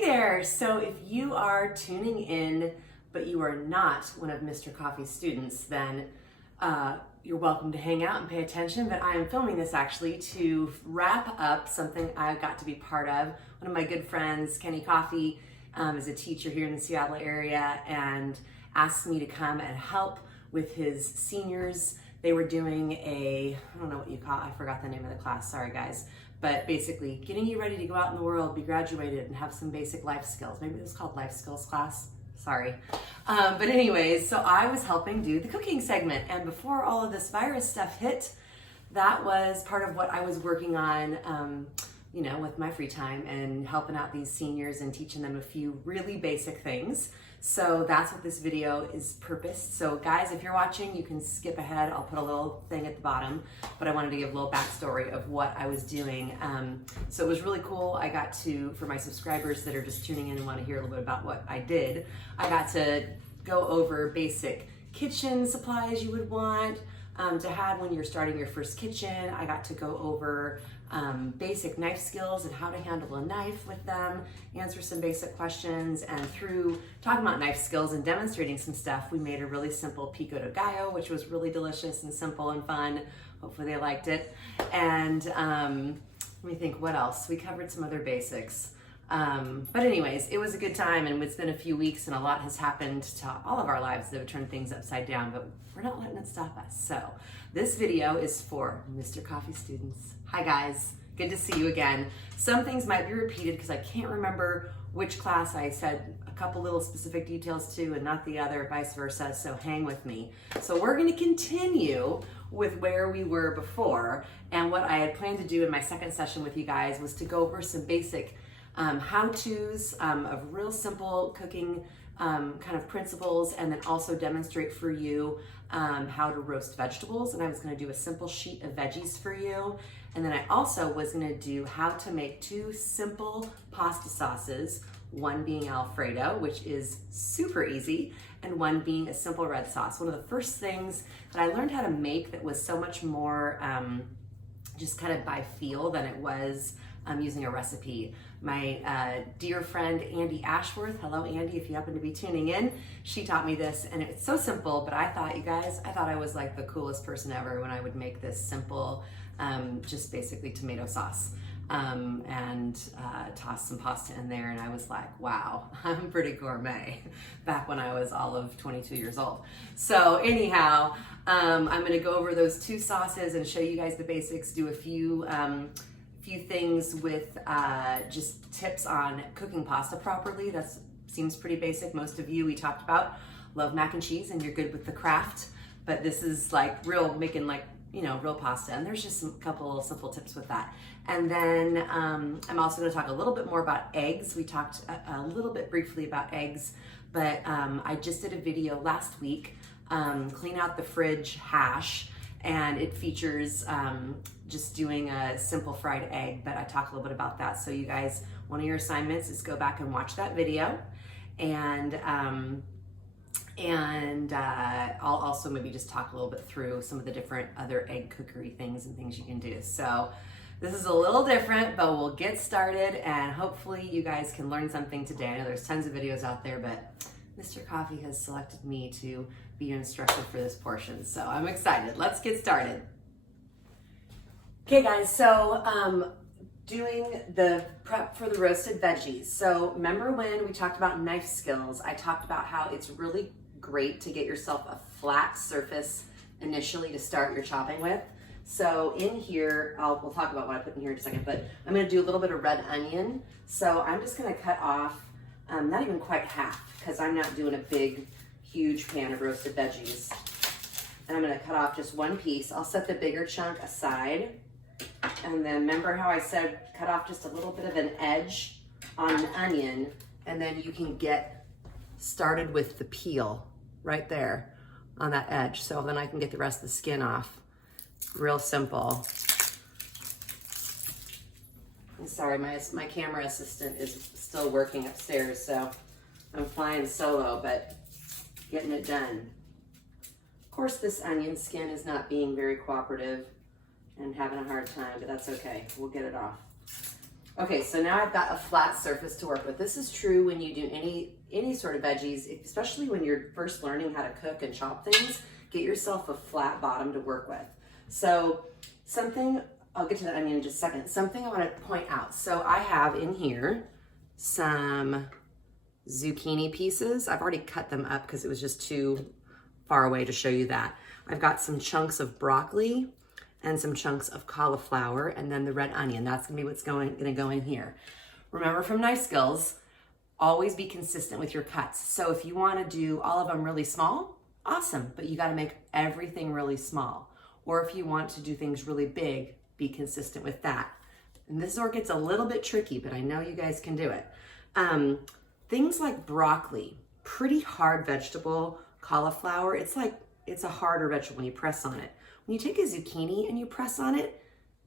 Hey there! So if you are tuning in, but you are not one of Mr. Coffey's students, then you're welcome to hang out and pay attention, but I am filming this actually to wrap up something I got to be part of. One of my good friends, Kenney Coffey, is a teacher here in the Seattle area and asked me to come and help with his seniors. They were doing I don't know what you call it, I forgot the name of the class, sorry guys. But basically, getting you ready to go out in the world, be graduated, and have some basic life skills. Maybe it was called life skills class. Sorry. But anyways, so I was helping do the cooking segment. And before all of this virus stuff hit, that was part of what I was working on, with my free time and helping out these seniors and teaching them a few really basic things. So that's what this video is purposed. So guys, if you're watching, you can skip ahead. I'll put a little thing at the bottom, but I wanted to give a little backstory of what I was doing. So it was really cool. I got to, for my subscribers that are just tuning in and want to hear a little bit about what I did, I got to go over basic kitchen supplies you would want to have when you're starting your first kitchen. I got to go over basic knife skills and how to handle a knife with them, answer some basic questions, and through talking about knife skills and demonstrating some stuff, we made a really simple pico de gallo, which was really delicious and simple and fun. Hopefully they liked it. And let me think, what else? We covered some other basics. But anyways, it was a good time, and it's been a few weeks and a lot has happened to all of our lives that have turned things upside down, but we're not letting it stop us. So this video is for Mr. Coffey students. Hi guys, good to see you again. Some things might be repeated because I can't remember which class I said a couple little specific details to and not the other, vice versa, so hang with me. So we're gonna continue with where we were before, and what I had planned to do in my second session with you guys was to go over some basic how-tos of real simple cooking kind of principles, and then also demonstrate for you how to roast vegetables. And I was going to do a simple sheet of veggies for you. And then I also was going to do how to make two simple pasta sauces, one being alfredo, which is super easy, and one being a simple red sauce. One of the first things that I learned how to make that was so much more just kind of by feel than it was using a recipe. My dear friend Andy Ashworth, hello Andy if you happen to be tuning in, she taught me this, and it's so simple, but I thought, you guys, I thought I was like the coolest person ever when I would make this simple, just basically tomato sauce and toss some pasta in there, and I was like, wow, I'm pretty gourmet back when I was all of 22 years old. So anyhow, I'm gonna go over those two sauces and show you guys the basics, do a few things with just tips on cooking pasta properly. That seems pretty basic. Most of you, we talked about, love mac and cheese and you're good with the craft, but this is like making real pasta, and there's just a couple simple tips with that. And then I'm also going to talk a little bit more about eggs. We talked a little bit briefly about eggs, but I just did a video last week, clean out the fridge hash, and it features just doing a simple fried egg, but I talk a little bit about that. So you guys, one of your assignments is go back and watch that video, and I'll also maybe just talk a little bit through some of the different other egg cookery things and things you can do. So this is a little different, but we'll get started, and hopefully you guys can learn something today. I know there's tons of videos out there, but Mr. Coffey has selected me to be your instructor for this portion, so I'm excited. Let's get started. Okay guys, so doing the prep for the roasted veggies. So remember when we talked about knife skills, I talked about how it's really great to get yourself a flat surface initially to start your chopping with. So in here, we'll talk about what I put in here in a second, but I'm gonna do a little bit of red onion. So I'm just gonna cut off, not even quite half, because I'm not doing a big, huge pan of roasted veggies. And I'm gonna cut off just one piece. I'll set the bigger chunk aside. And then remember how I said cut off just a little bit of an edge on an onion, and then you can get started with the peel right there on that edge. So then I can get the rest of the skin off. Real simple. I'm sorry, my camera assistant is still working upstairs, so I'm flying solo, but getting it done. Of course, this onion skin is not being very cooperative and having a hard time, but that's okay. We'll get it off. Okay, so now I've got a flat surface to work with. This is true when you do any sort of veggies, especially when you're first learning how to cook and chop things. Get yourself a flat bottom to work with. So something, I'll get to that onion in just a second. Something I want to point out. So I have in here some zucchini pieces. I've already cut them up because it was just too far away to show you that. I've got some chunks of broccoli and some chunks of cauliflower, and then the red onion. That's gonna be what's gonna go in here. Remember from Knife Skills, always be consistent with your cuts. So if you wanna do all of them really small, awesome, but you gotta make everything really small. Or if you want to do things really big, be consistent with that. And this is where it gets a little bit tricky, but I know you guys can do it. Things like broccoli, pretty hard vegetable. Cauliflower, it's a harder vegetable when you press on it. When you take a zucchini and you press on it,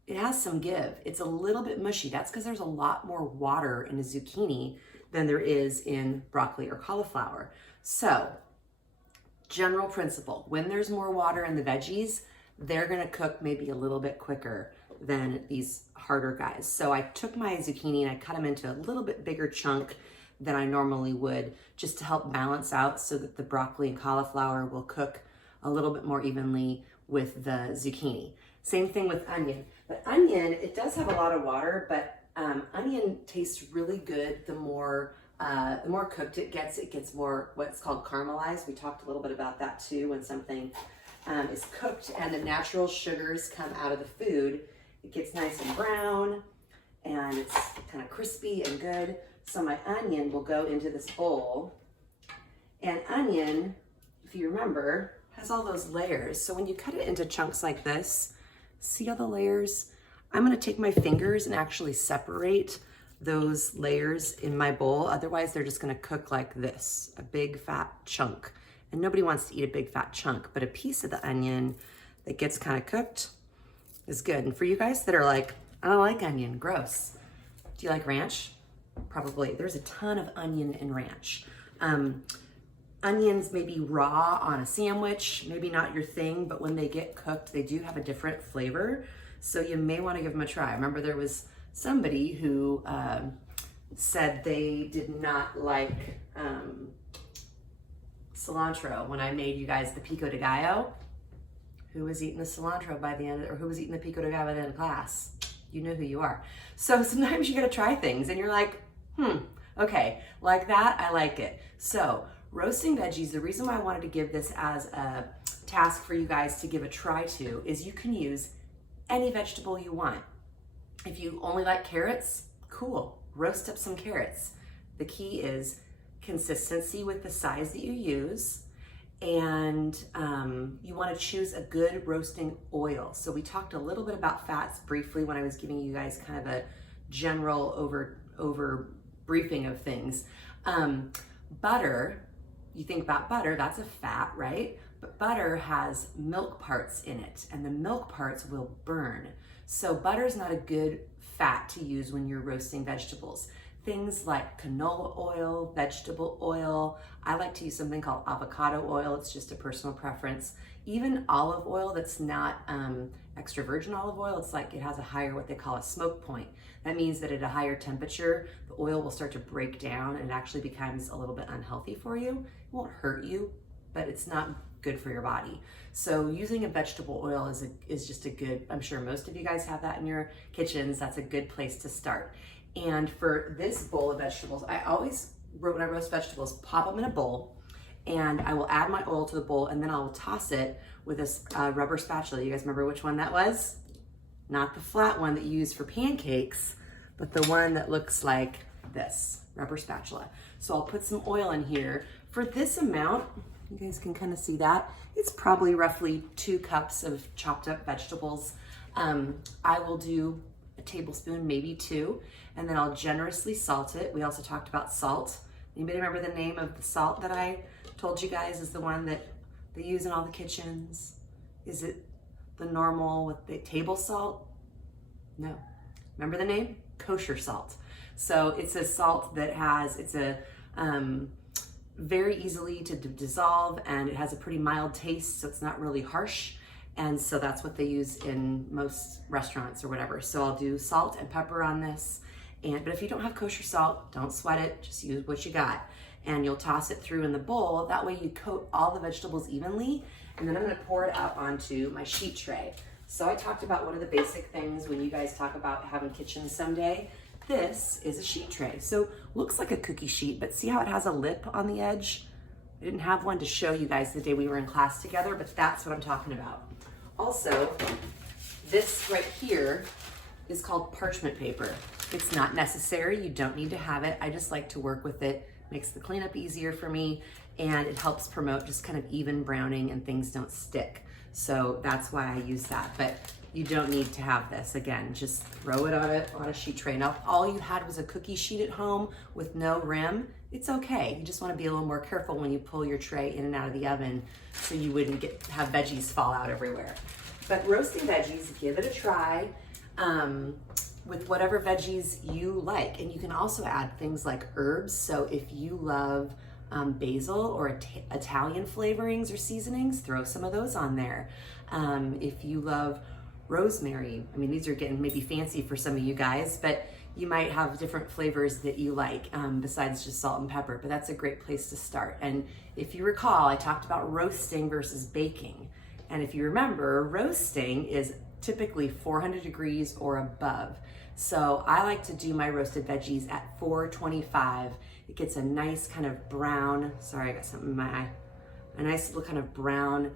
it has some give. It's a little bit mushy. That's because there's a lot more water in a zucchini than there is in broccoli or cauliflower. So, general principle, when there's more water in the veggies, they're gonna cook maybe a little bit quicker than these harder guys. So I took my zucchini and I cut them into a little bit bigger chunk than I normally would, just to help balance out so that the broccoli and cauliflower will cook a little bit more evenly with the zucchini. Same thing with onion. But onion, it does have a lot of water, but onion tastes really good the more cooked it gets more what's called caramelized. We talked a little bit about that too. When something is cooked and the natural sugars come out of the food, it gets nice and brown and it's kind of crispy and good. So my onion will go into this bowl. And onion, if you remember, has all those layers. So when you cut it into chunks like this, see all the layers? I'm gonna take my fingers and actually separate those layers in my bowl. Otherwise, they're just gonna cook like this, a big fat chunk. And nobody wants to eat a big fat chunk, but a piece of the onion that gets kind of cooked is good. And for you guys that are like, I don't like onion, gross. Do you like ranch? Probably. There's a ton of onion in ranch. Onions maybe raw on a sandwich, maybe not your thing, but when they get cooked, they do have a different flavor. So you may want to give them a try. I remember there was somebody who said they did not like cilantro when I made you guys the pico de gallo. Who was eating the cilantro by the end, or who was eating the pico de gallo by the end of class? You know who you are. So sometimes you gotta try things and you're like, okay, like that, I like it. So roasting veggies, the reason why I wanted to give this as a task for you guys to give a try to is you can use any vegetable you want. If you only like carrots, cool, roast up some carrots. The key is consistency with the size that you use, and you want to choose a good roasting oil. So we talked a little bit about fats briefly when I was giving you guys kind of a general over briefing of things. Butter, you think about butter, that's a fat, right? But butter has milk parts in it, and the milk parts will burn. So butter is not a good fat to use when you're roasting vegetables. Things like canola oil, vegetable oil. I like to use something called avocado oil. It's just a personal preference. Even olive oil that's not extra virgin olive oil, it's like it has a higher, what they call a smoke point. That means that at a higher temperature, the oil will start to break down and it actually becomes a little bit unhealthy for you. It won't hurt you, but it's not good for your body. So using a vegetable oil is just a good, I'm sure most of you guys have that in your kitchens. That's a good place to start. And for this bowl of vegetables, I always, when I roast vegetables, pop them in a bowl, and I will add my oil to the bowl, and then I'll toss it with this rubber spatula. You guys remember which one that was? Not the flat one that you use for pancakes, but the one that looks like this, rubber spatula. So I'll put some oil in here. For this amount, you guys can kind of see that, it's probably roughly 2 cups of chopped up vegetables. I will do a tablespoon, maybe 2, and then I'll generously salt it. We also talked about salt. Anybody remember the name of the salt that I told you guys is the one that they use in all the kitchens? Is it the normal with the table salt? No. Remember the name? Kosher salt. So it's a salt that has, it's a very easily to dissolve, and it has a pretty mild taste, so it's not really harsh. And so that's what they use in most restaurants or whatever. So I'll do salt and pepper on this, But if you don't have kosher salt, don't sweat it, just use what you got. And you'll toss it through in the bowl. That way you coat all the vegetables evenly. And then I'm gonna pour it out onto my sheet tray. So I talked about one of the basic things when you guys talk about having kitchens someday. This is a sheet tray. So looks like a cookie sheet, but see how it has a lip on the edge? I didn't have one to show you guys the day we were in class together, but that's what I'm talking about. Also, this right here is called parchment paper. It's not necessary, you don't need to have it. I just like to work with it. Makes the cleanup easier for me, and it helps promote just kind of even browning and things don't stick. So that's why I use that, but you don't need to have this. Again, just throw it on a sheet tray. Now, if all you had was a cookie sheet at home with no rim, it's okay. You just wanna be a little more careful when you pull your tray in and out of the oven so you wouldn't have veggies fall out everywhere. But roasting veggies, give it a try. With whatever veggies you like. And you can also add things like herbs. So if you love basil or Italian flavorings or seasonings, throw some of those on there. If you love rosemary, I mean, these are getting maybe fancy for some of you guys, but you might have different flavors that you like besides just salt and pepper, but that's a great place to start. And if you recall, I talked about roasting versus baking. And if you remember, roasting is typically 400 degrees or above. So I like to do my roasted veggies at 425. It gets a nice kind of brown, sorry, I got something in my eye, a nice little kind of brown,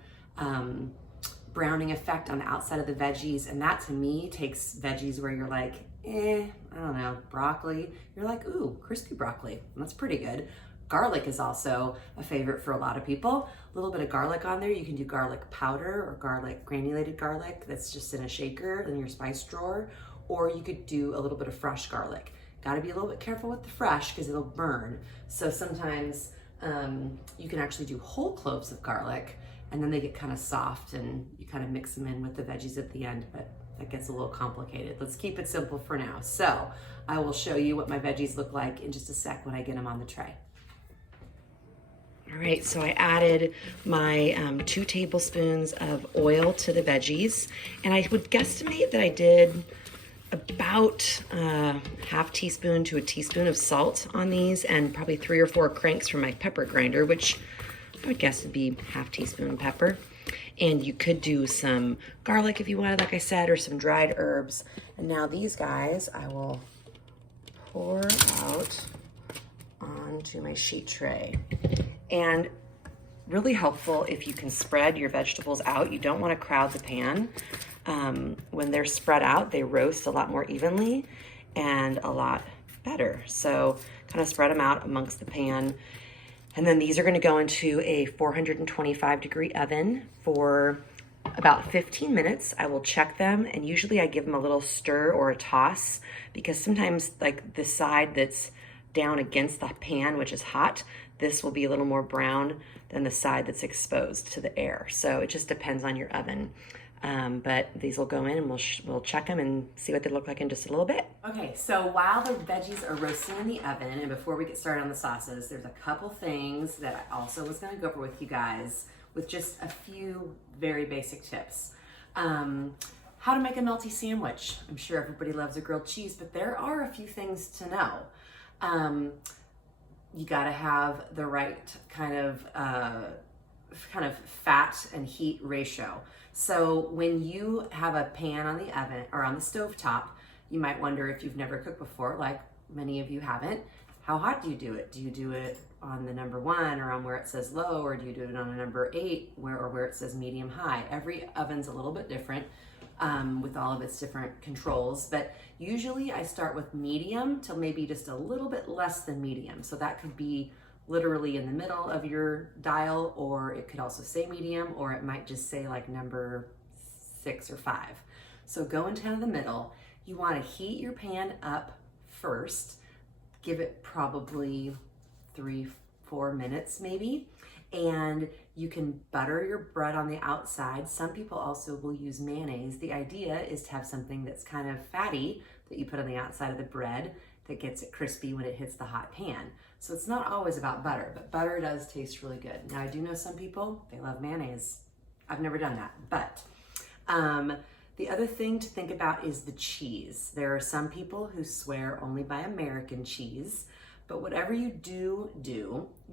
browning effect on the outside of the veggies. And that to me takes veggies where you're like, I don't know, broccoli. You're like, ooh, crispy broccoli. That's pretty good. Garlic is also a favorite for a lot of people. A little bit of garlic on there. You can do garlic powder or granulated garlic that's just in a shaker in your spice drawer, or you could do a little bit of fresh garlic. Gotta be a little bit careful with the fresh because it'll burn. So sometimes you can actually do whole cloves of garlic and then they get kind of soft and you kind of mix them in with the veggies at the end, but that gets a little complicated. Let's keep it simple for now. So I will show you what my veggies look like in just a sec when I get them on the tray. All right, so I added my 2 tablespoons of oil to the veggies, and I would guesstimate that I did about half teaspoon to a teaspoon of salt on these, and probably 3 or 4 cranks from my pepper grinder, which I would guess would be half teaspoon pepper. And you could do some garlic if you wanted, like I said, or some dried herbs. And now these guys I will pour out onto my sheet tray. And really helpful if you can spread your vegetables out. You don't want to crowd the pan. When they're spread out, they roast a lot more evenly and a lot better. So kind of spread them out amongst the pan. And then these are going to go into a 425 degree oven for about 15 minutes. I will check them, and usually I give them a little stir or a toss because sometimes like the side that's down against the pan, which is hot, this will be a little more brown than the side that's exposed to the air. So it just depends on your oven. But these will go in and we'll check them and see what they look like in just a little bit. Okay, so while the veggies are roasting in the oven and before we get started on the sauces, there's a couple things that I also was gonna go over with you guys with just a few very basic tips. How to make a melty sandwich. I'm sure everybody loves a grilled cheese, but there are a few things to know. You gotta have the right kind of fat and heat ratio. So when you have a pan on the oven or on the stove top, you might wonder if you've never cooked before, like many of you haven't, how hot do you do it? Do you do it on the number 1 or on where it says low, or do you do it on a number 8 where it says medium high? Every oven's a little bit different with all of its different controls, but usually I start with medium till maybe just a little bit less than medium. So that could be literally in the middle of your dial, or it could also say medium, or it might just say like number 6 or 5. So go into kind of the middle. You want to heat your pan up first. Give it probably 3-4 minutes maybe. And you can butter your bread on the outside. Some people also will use mayonnaise. The idea is to have something that's kind of fatty that you put on the outside of the bread that gets it crispy when it hits the hot pan. So it's not always about butter, but butter does taste really good. Now I do know some people, they love mayonnaise. I've never done that, but The other thing to think about is the cheese. There are some people who swear only by American cheese, but whatever you do,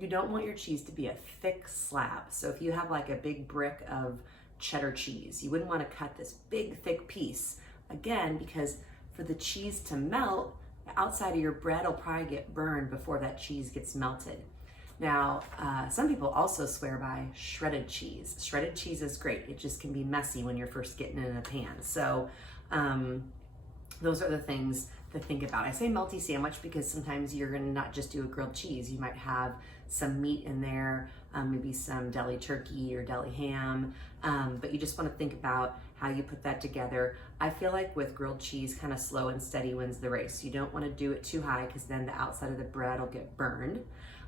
you don't want your cheese to be a thick slab. So if you have like a big brick of cheddar cheese, you wouldn't want to cut this big thick piece. Again, because for the cheese to melt, the outside of your bread will probably get burned before that cheese gets melted. Now, some people also swear by shredded cheese. Shredded cheese is great. It just can be messy when you're first getting it in a pan. So those are the things to think about. I say melty sandwich because sometimes you're gonna not just do a grilled cheese. You might have some meat in there, maybe some deli turkey or deli ham, but you just wanna think about how you put that together. I feel like with grilled cheese, kind of slow and steady wins the race. You don't wanna do it too high because then the outside of the bread will get burned.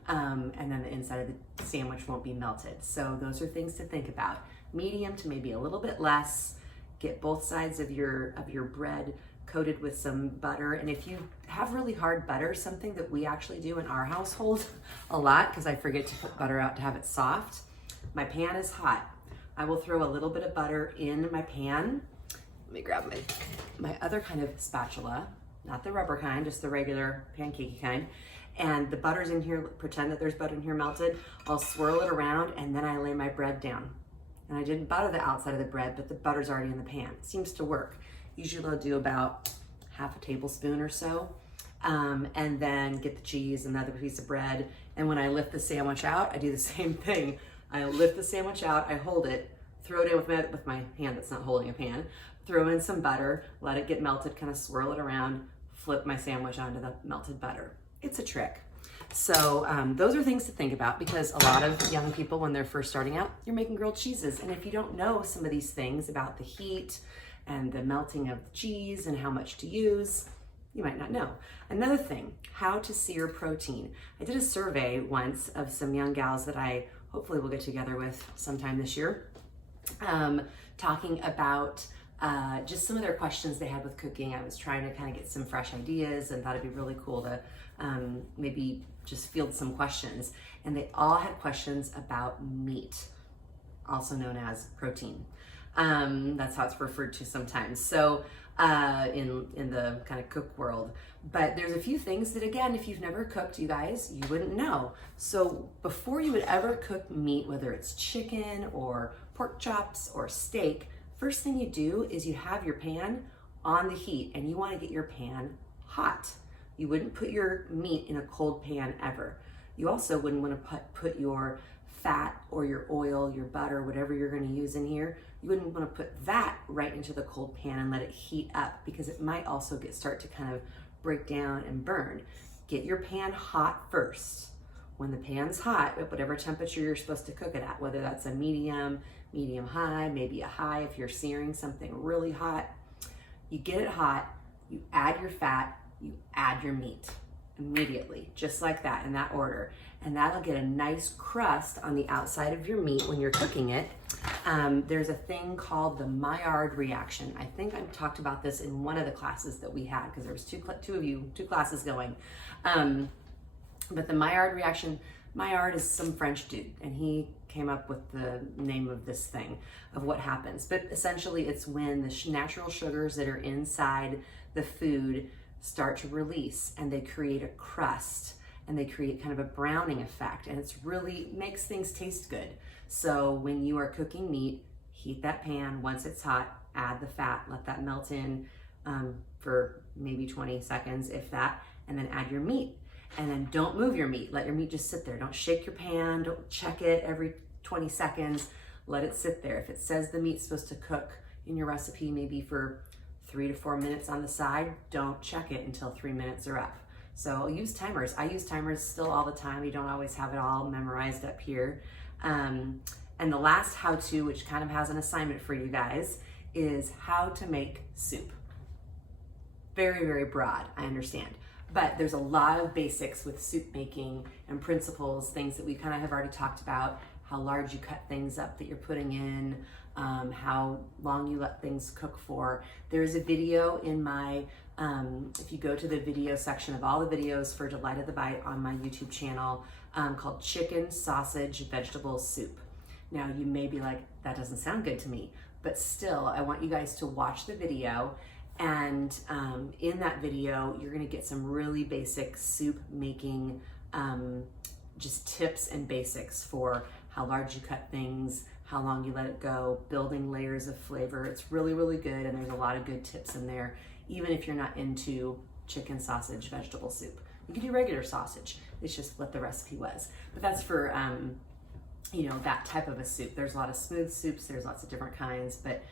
And then the inside of the sandwich won't be melted. So those are things to think about. Medium to maybe a little bit less. Get both sides of your bread coated with some butter. And if you have really hard butter, something that we actually do in our household a lot, because I forget to put butter out to have it soft, my pan is hot. I will throw a little bit of butter in my pan. Let me grab my other kind of spatula, not the rubber kind, just the regular pancakey kind. And the butter's in here, pretend that there's butter in here melted. I'll swirl it around and then I lay my bread down. And I didn't butter the outside of the bread, but the butter's already in the pan. It seems to work. Usually I'll do about half a tablespoon or so. And then get the cheese, another piece of bread. And when I lift the sandwich out, I do the same thing. I lift the sandwich out, I hold it, throw it in with my hand that's not holding a pan, throw in some butter, let it get melted, kind of swirl it around, flip my sandwich onto the melted butter. It's a trick. So those are things to think about because a lot of young people, when they're first starting out, you're making grilled cheeses. And if you don't know some of these things about the heat and the melting of the cheese and how much to use, you might not know. Another thing, how to sear protein. I did a survey once of some young gals that I hopefully will get together with sometime this year, talking about just some of their questions they had with cooking. I was trying to kind of get some fresh ideas and thought it'd be really cool to maybe just field some questions. And they all had questions about meat, also known as protein. That's how it's referred to sometimes. So in the kind of cook world. But there's a few things that, again, if you've never cooked, you guys, you wouldn't know. So before you would ever cook meat, whether it's chicken or pork chops or steak, first thing you do is you have your pan on the heat and you want to get your pan hot. You wouldn't put your meat in a cold pan ever. You also wouldn't want to put your fat or your oil, your butter, whatever you're going to use in here, you wouldn't want to put that right into the cold pan and let it heat up because it might also start to kind of break down and burn. Get your pan hot first. When the pan's hot, at whatever temperature you're supposed to cook it at, whether that's a medium high, maybe a high if you're searing something really hot, you get it hot, you add your fat, you add your meat immediately, just like that, in that order. And that'll get a nice crust on the outside of your meat when you're cooking it. There's a thing called the Maillard reaction. I think I talked about this in one of the classes that we had because there was two classes going. But the Maillard reaction, Maillard is some French dude, and he came up with the name of this thing, of what happens. But essentially it's when the natural sugars that are inside the food start to release and they create a crust and they create kind of a browning effect, and it's really makes things taste good. So when you are cooking meat, heat that pan. Once it's hot, add the fat, let that melt in for maybe 20 seconds, if that, and then add your meat. And then don't move your meat. Let your meat just sit there. Don't shake your pan. Don't check it every 20 seconds. Let it sit there. If it says the meat's supposed to cook in your recipe maybe for 3 to 4 minutes on the side, don't check it until 3 minutes are up. So use timers. I use timers still all the time. You don't always have it all memorized up here. And the last how-to, which kind of has an assignment for you guys, is how to make soup. Very, very broad, I understand. But there's a lot of basics with soup making and principles, things that we kind of have already talked about, how large you cut things up that you're putting in, how long you let things cook for. There's a video in my, if you go to the video section of all the videos for Delight of the Bite on my YouTube channel, called Chicken Sausage Vegetable Soup. Now you may be like, that doesn't sound good to me, but still, I want you guys to watch the video, and in that video, you're gonna get some really basic soup making just tips and basics for how large you cut things, how long you let it go, building layers of flavor. It's really, really good, and there's a lot of good tips in there, even if you're not into chicken, sausage, vegetable soup. You can do regular sausage. It's just what the recipe was. But that's for, you know, that type of a soup. There's a lot of smooth soups, there's lots of different kinds, but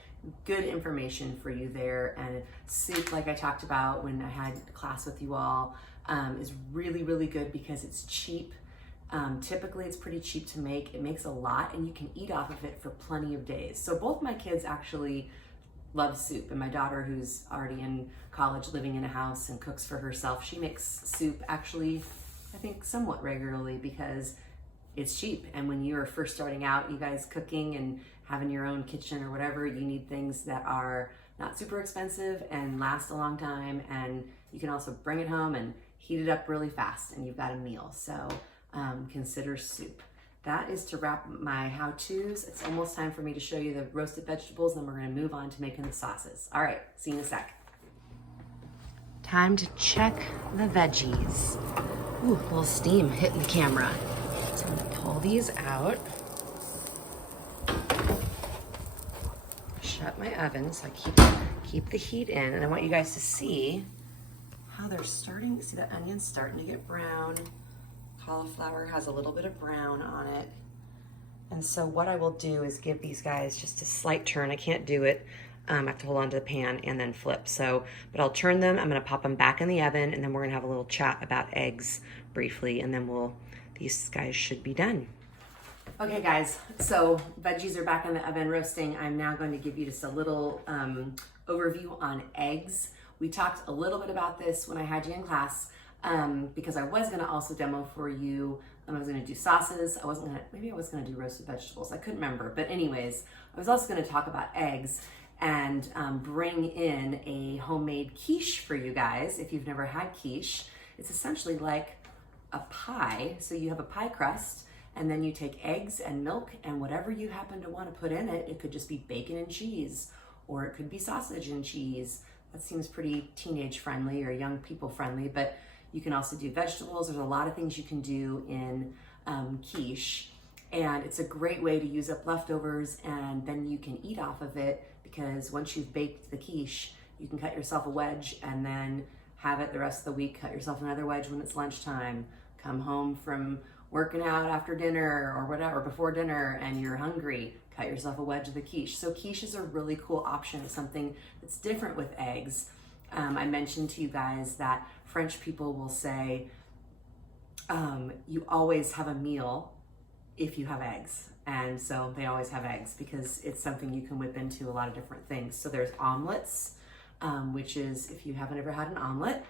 good information for you there. And soup, like I talked about when I had class with you all, is really, really good because it's cheap. Typically it's pretty cheap to make. It makes a lot and you can eat off of it for plenty of days. So both my kids actually love soup, and my daughter, who's already in college living in a house and cooks for herself, she makes soup actually, I think, somewhat regularly because it's cheap. And when you're first starting out, you guys cooking and having your own kitchen or whatever, you need things that are not super expensive and last a long time, and you can also bring it home and heat it up really fast and you've got a meal. So consider soup. That is to wrap my how-tos. It's almost time for me to show you the roasted vegetables, then we're gonna move on to making the sauces. All right, see you in a sec. Time to check the veggies. Ooh, a little steam hitting the camera. So I'm gonna pull these out. Shut my oven so I keep the heat in, and I want you guys to see how they're starting. See the onions starting to get brown. Cauliflower has a little bit of brown on it. And so what I will do is give these guys just a slight turn. I can't do it. I have to hold on to the pan and then flip. So, but I'll turn them. I'm gonna pop them back in the oven, and then we're gonna have a little chat about eggs briefly, and then these guys should be done. Okay guys, so veggies are back in the oven roasting. I'm now going to give you just a little overview on eggs. We talked a little bit about this when I had you in class. Because I was gonna also demo for you, I was gonna do sauces, maybe I was gonna do roasted vegetables, I couldn't remember. But anyways, I was also gonna talk about eggs and bring in a homemade quiche for you guys. If you've never had quiche, it's essentially like a pie. So you have a pie crust, and then you take eggs and milk and whatever you happen to wanna put in it. It could just be bacon and cheese, or it could be sausage and cheese. That seems pretty teenage friendly or young people friendly, but you can also do vegetables. There's a lot of things you can do in quiche, and it's a great way to use up leftovers, and then you can eat off of it, because once you've baked the quiche, you can cut yourself a wedge and then have it the rest of the week. Cut yourself another wedge when it's lunchtime. Come home from working out after dinner or whatever, before dinner, and you're hungry, cut yourself a wedge of the quiche. So quiche is a really cool option. It's something that's different with eggs. I mentioned to you guys that French people will say, you always have a meal if you have eggs. And so they always have eggs because it's something you can whip into a lot of different things. So there's omelets, which is, if you haven't ever had an omelet,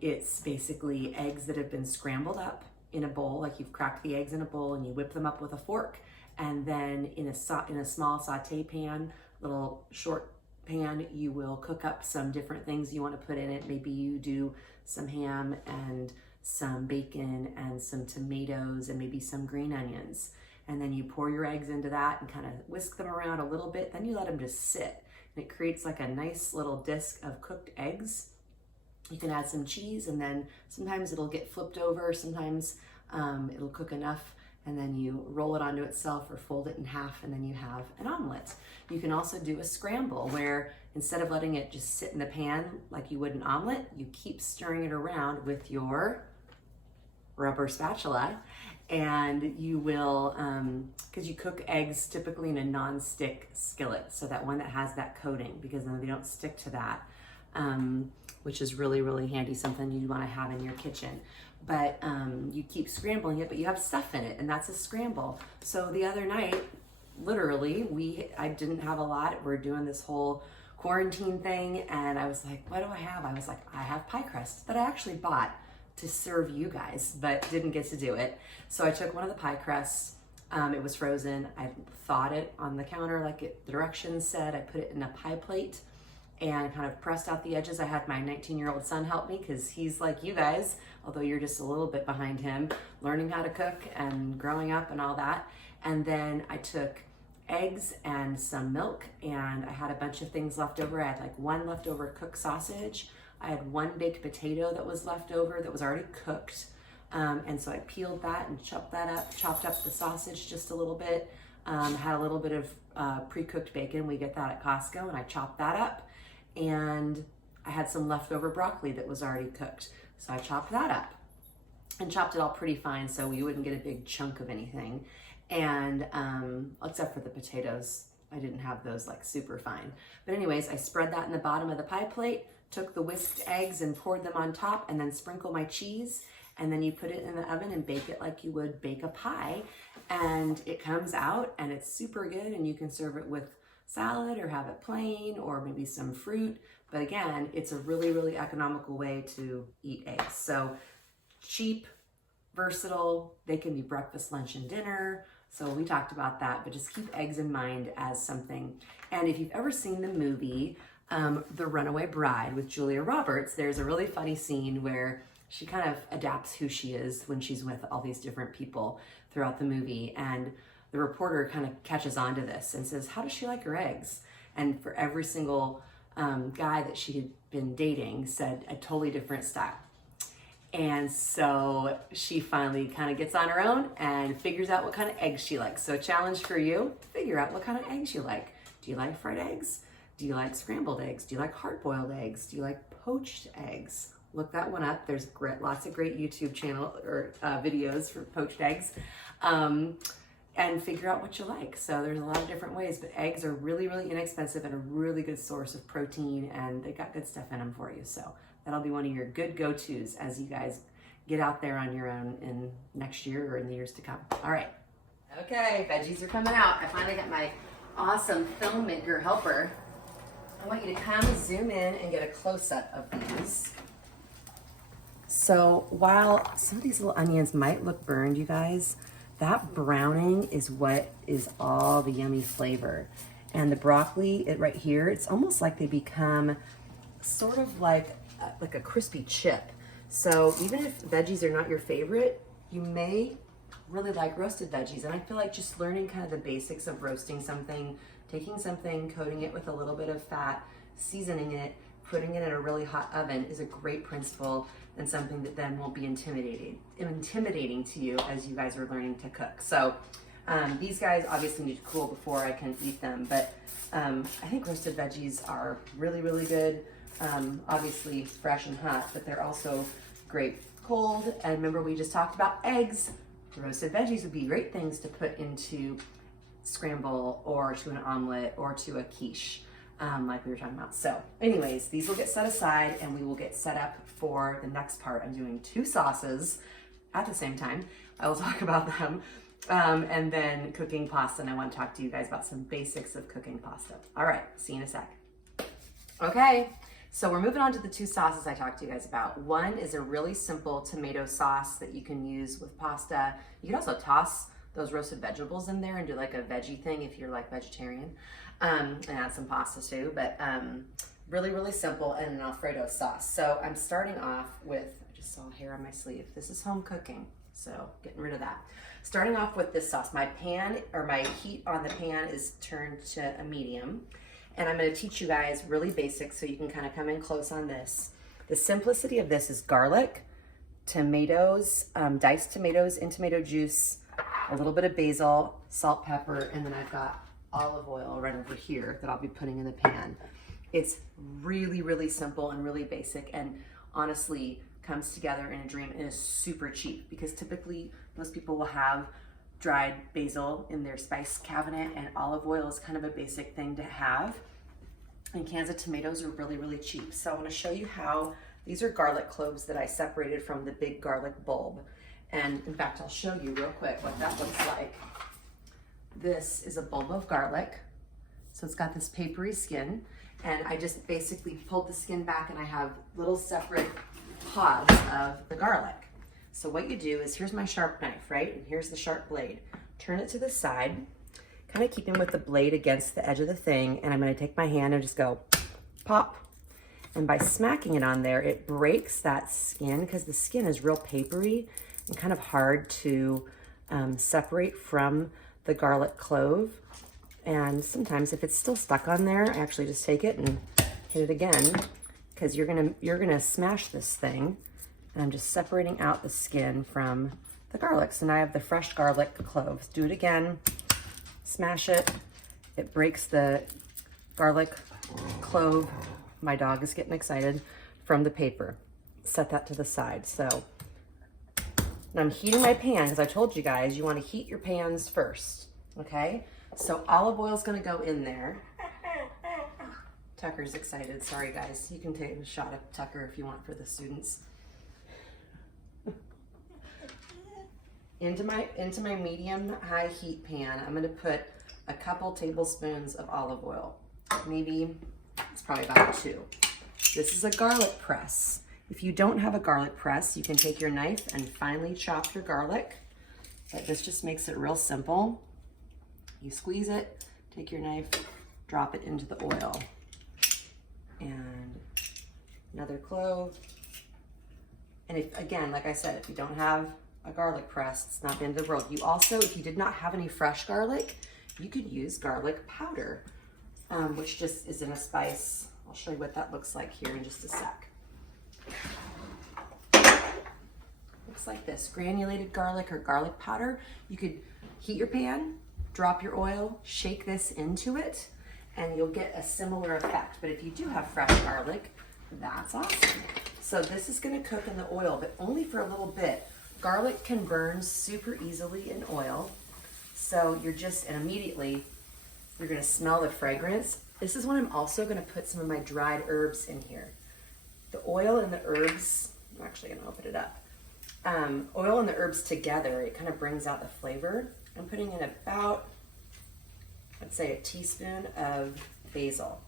it's basically eggs that have been scrambled up in a bowl, like you've cracked the eggs in a bowl and you whip them up with a fork. And then in a small saute pan, little short pan, you will cook up some different things you want to put in it. Maybe you do some ham and some bacon and some tomatoes and maybe some green onions. And then you pour your eggs into that and kind of whisk them around a little bit. Then you let them just sit. And it creates like a nice little disc of cooked eggs. You can add some cheese, and then sometimes it'll get flipped over. Sometimes it'll cook enough, and then you roll it onto itself or fold it in half, and then you have an omelet. You can also do a scramble where instead of letting it just sit in the pan like you would an omelet, you keep stirring it around with your rubber spatula, and you will, because you cook eggs typically in a non-stick skillet, so that one that has that coating, because then they don't stick to that, which is really, really handy, something you want to have in your kitchen. But you keep scrambling it, but you have stuff in it, and that's a scramble. So the other night, literally, I didn't have a lot. We're doing this whole quarantine thing, and I was like, what do I have? I was like, I have pie crust that I actually bought to serve you guys, but didn't get to do it. So I took one of the pie crusts. It was frozen. I thawed it on the counter like the directions said. I put it in a pie plate and kind of pressed out the edges. I had my 19-year-old son help me because he's like you guys, although you're just a little bit behind him, learning how to cook and growing up and all that. And then I took eggs and some milk, and I had a bunch of things left over. I had like one leftover cooked sausage. I had one baked potato that was left over that was already cooked. And so I peeled that and chopped that up, chopped up the sausage just a little bit. Had a little bit of pre-cooked bacon. We get that at Costco, and I chopped that up. And I had some leftover broccoli that was already cooked. So I chopped that up and chopped it all pretty fine so you wouldn't get a big chunk of anything. And except for the potatoes, I didn't have those like super fine. But anyways, I spread that in the bottom of the pie plate, took the whisked eggs and poured them on top, and then sprinkle my cheese. And then you put it in the oven and bake it like you would bake a pie. And it comes out and it's super good, and you can serve it with salad or have it plain or maybe some fruit. But again, it's a really, really economical way to eat eggs. So cheap, versatile, they can be breakfast, lunch, and dinner. So we talked about that, but just keep eggs in mind as something. And if you've ever seen the movie, The Runaway Bride with Julia Roberts, there's a really funny scene where she kind of adapts who she is when she's with all these different people throughout the movie. And the reporter kind of catches on to this and says, how does she like her eggs? And for every single guy that she had been dating said a totally different style. And so she finally kind of gets on her own and figures out what kind of eggs she likes. So a challenge for you, figure out what kind of eggs you like. Do you like fried eggs? Do you like scrambled eggs? Do you like hard-boiled eggs? Do you like poached eggs? Look that one up. There's lots of great YouTube channel or videos for poached eggs. And figure out what you like. So there's a lot of different ways, but eggs are really, really inexpensive and a really good source of protein, and they got good stuff in them for you. So that'll be one of your good go-tos as you guys get out there on your own in next year or in the years to come. All right. Okay, veggies are coming out. I finally got my awesome filmmaker helper. I want you to come zoom in and get a close-up of these. So while some of these little onions might look burned, you guys, that browning is what is all the yummy flavor. And the broccoli, right here, it's almost like they become sort of like a crispy chip. So even if veggies are not your favorite, you may really like roasted veggies. And I feel like just learning kind of the basics of roasting something, taking something, coating it with a little bit of fat, seasoning it, putting it in a really hot oven is a great principle, and something that then won't be intimidating to you as you guys are learning to cook. So these guys obviously need to cool before I can eat them, but I think roasted veggies are really, really good. Obviously fresh and hot, but they're also great cold. And remember, we just talked about eggs. Roasted veggies would be great things to put into scramble or to an omelet or to a quiche, like we were talking about. So anyways, these will get set aside and we will get set up for the next part. I'm doing 2 sauces at the same time. I will talk about them. And then cooking pasta, and I want to talk to you guys about some basics of cooking pasta. All right, see you in a sec. Okay, so we're moving on to the 2 sauces I talked to you guys about. One is a really simple tomato sauce that you can use with pasta. You can also toss those roasted vegetables in there and do like a veggie thing if you're like vegetarian, and add some pasta too, but really, really simple, and an alfredo sauce. So I'm starting off with, I just saw hair on my sleeve. This is home cooking, so getting rid of that. Starting off with this sauce, my heat on the pan is turned to a medium, and I'm gonna teach you guys really basic so you can kind of come in close on this. The simplicity of this is garlic, tomatoes, diced tomatoes in tomato juice, a little bit of basil, salt, pepper, and then I've got olive oil right over here that I'll be putting in the pan. It's really, really simple and really basic, and honestly comes together in a dream, and is super cheap because typically most people will have dried basil in their spice cabinet, and olive oil is kind of a basic thing to have. And cans of tomatoes are really, really cheap. So I want to show you how these are garlic cloves that I separated from the big garlic bulb. And in fact, I'll show you real quick what that looks like. This is a bulb of garlic. So it's got this papery skin, and I just basically pulled the skin back, and I have little separate pods of the garlic. So what you do is, here's my sharp knife, right? And here's the sharp blade. Turn it to the side, kind of keeping with the blade against the edge of the thing, and I'm gonna take my hand and just go pop. And by smacking it on there, it breaks that skin, because the skin is real papery and kind of hard to separate from the garlic clove. And sometimes if it's still stuck on there, I actually just take it and hit it again, because you're gonna smash this thing. And I'm just separating out the skin from the garlic. So now I have the fresh garlic cloves. Do it again, smash it. It breaks the garlic clove. My dog is getting excited from the paper. Set that to the side. So now I'm heating my pan, because I told you guys you want to heat your pans first, okay? So olive oil is going to go in there. Tucker's excited. Sorry, guys. You can take a shot of Tucker if you want for the students. Into my medium high heat pan, I'm going to put a couple tablespoons of olive oil. Maybe it's probably about 2. This is a garlic press. If you don't have a garlic press, you can take your knife and finely chop your garlic. But this just makes it real simple. You squeeze it, take your knife, drop it into the oil. And another clove. And if, again, like I said, if you don't have a garlic press, it's not the end of the world. You also, if you did not have any fresh garlic, you could use garlic powder, which just is in a spice. I'll show you what that looks like here in just a sec. Looks like this, granulated garlic or garlic powder. You could heat your pan, drop your oil, shake this into it, and you'll get a similar effect. But if you do have fresh garlic, that's awesome. So this is gonna cook in the oil, but only for a little bit. Garlic can burn super easily in oil. So and immediately you're gonna smell the fragrance. This is when I'm also gonna put some of my dried herbs in here. The oil and the herbs, I'm actually gonna open it up. Oil and the herbs together, it kind of brings out the flavor. I'm putting in about, let's say, a teaspoon of basil.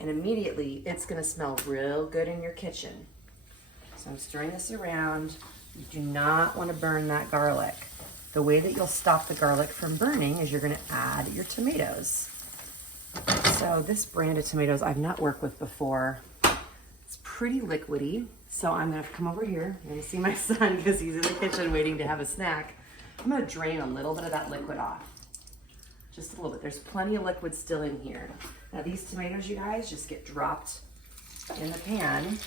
And immediately it's gonna smell real good in your kitchen. So I'm stirring this around. You do not wanna burn that garlic. The way that you'll stop the garlic from burning is you're gonna add your tomatoes. So this brand of tomatoes I've not worked with before. It's pretty liquidy. So I'm gonna come over here. You're gonna see my son because he's in the kitchen waiting to have a snack. I'm gonna drain a little bit of that liquid off. Just a little bit. There's plenty of liquid still in here. Now these tomatoes, you guys, just get dropped in the pan.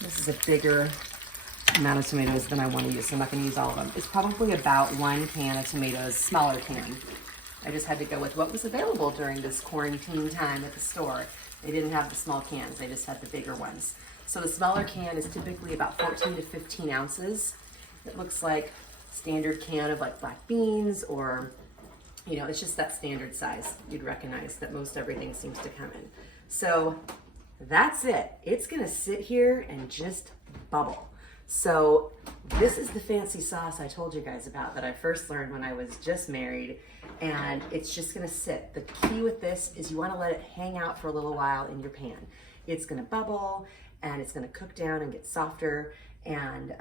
This is a bigger amount of tomatoes than I want to use, so I'm not going to use all of them. It's probably about 1 can of tomatoes, smaller can. I just had to go with what was available during this quarantine time at the store. They didn't have the small cans, they just had the bigger ones. So the smaller can is typically about 14 to 15 ounces. It looks like standard can of like black beans, or, you know, it's just that standard size you'd recognize that most everything seems to come in. So that's it. It's gonna sit here and just bubble. So this is the fancy sauce I told you guys about that I first learned when I was just married, and it's just gonna sit. The key with this is you wanna let it hang out for a little while in your pan. It's gonna bubble and it's gonna cook down and get softer and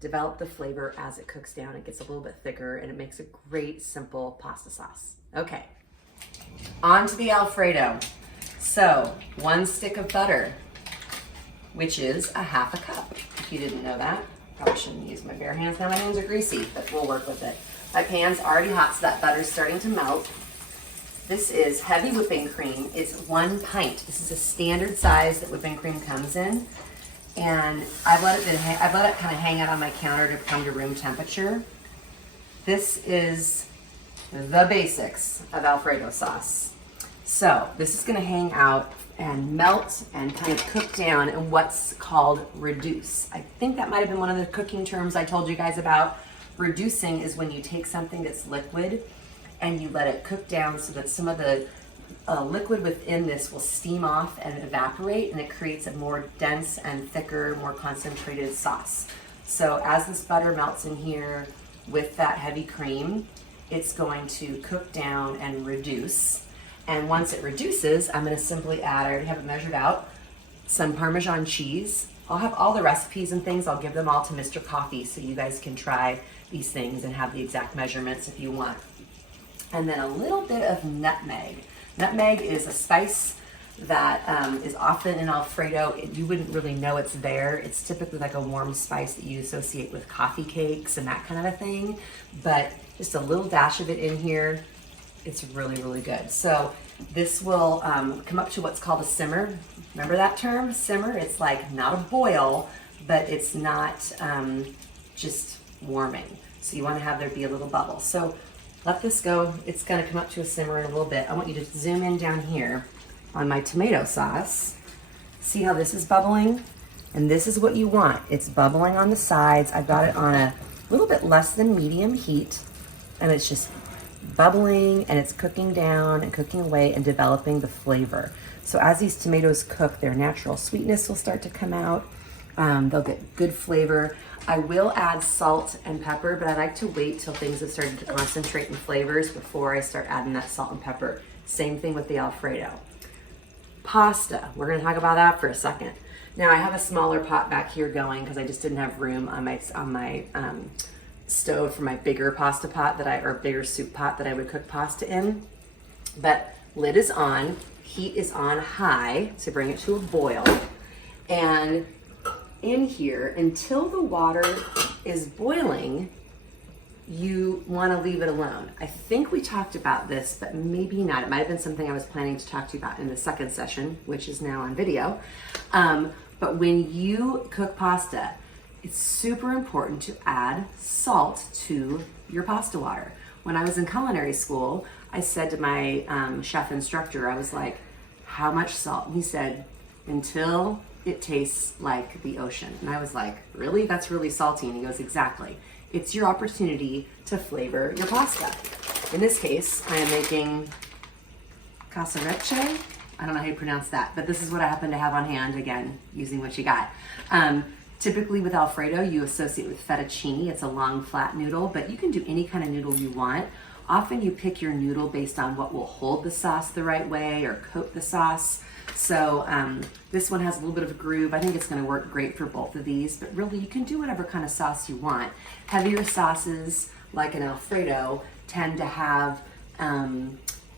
develop the flavor as it cooks down. It gets a little bit thicker and it makes a great simple pasta sauce. Okay, on to the Alfredo. So 1 stick of butter, which is a 1/2 cup. If you didn't know that, probably shouldn't use my bare hands. Now my hands are greasy, but we'll work with it. My pan's already hot, so that butter's starting to melt. This is heavy whipping cream. It's 1 pint. This is a standard size that whipping cream comes in. And I've let it kind of hang out on my counter to come to room temperature. This is the basics of Alfredo sauce. So this is gonna hang out and melt and kind of cook down in what's called reduce. I think that might have been one of the cooking terms I told you guys about. Reducing is when you take something that's liquid and you let it cook down so that some of the liquid within this will steam off and evaporate, and it creates a more dense and thicker, more concentrated sauce. So as this butter melts in here with that heavy cream, it's going to cook down and reduce. And once it reduces, I'm gonna simply add, I already have it measured out, some Parmesan cheese. I'll have all the recipes and things, I'll give them all to Mr. Coffey so you guys can try these things and have the exact measurements if you want. And then a little bit of nutmeg. Nutmeg is a spice that is often in Alfredo. You wouldn't really know it's there. It's typically like a warm spice that you associate with coffee cakes and that kind of a thing. But just a little dash of it in here. It's really, really good. So this will come up to what's called a simmer. Remember that term, simmer? It's like not a boil, but it's not just warming. So you want to have there be a little bubble. So let this go. It's going to come up to a simmer in a little bit. I want you to zoom in down here on my tomato sauce. See how this is bubbling? And this is what you want. It's bubbling on the sides. I've got it on a little bit less than medium heat, and it's just bubbling, and it's cooking down and cooking away and developing the flavor. So as these tomatoes cook, their natural sweetness will start to come out. They'll get good flavor. I will add salt and pepper, but I like to wait till things have started to concentrate in flavors before I start adding that salt and pepper. Same thing with the Alfredo. Pasta, we're gonna talk about that for a second. Now I have a smaller pot back here going because I just didn't have room on my stove for my bigger pasta pot or bigger soup pot that I would cook pasta in. But lid is on, heat is on high to bring it to a boil. And in here, until the water is boiling, you want to leave it alone. I think we talked about this, but maybe not. It might have been something I was planning to talk to you about in the second session, which is now on video. But when you cook pasta, it's super important to add salt to your pasta water. When I was in culinary school, I said to my chef instructor, I was like, how much salt? And he said, until it tastes like the ocean. And I was like, really? That's really salty. And he goes, exactly. It's your opportunity to flavor your pasta. In this case, I am making casarecce. I don't know how you pronounce that, but this is what I happen to have on hand, again, using what you got. Typically with Alfredo, you associate with fettuccine. It's a long, flat noodle, but you can do any kind of noodle you want. Often you pick your noodle based on what will hold the sauce the right way or coat the sauce. So this one has a little bit of a groove. I think it's gonna work great for both of these, but really you can do whatever kind of sauce you want. Heavier sauces, like an Alfredo, tend to have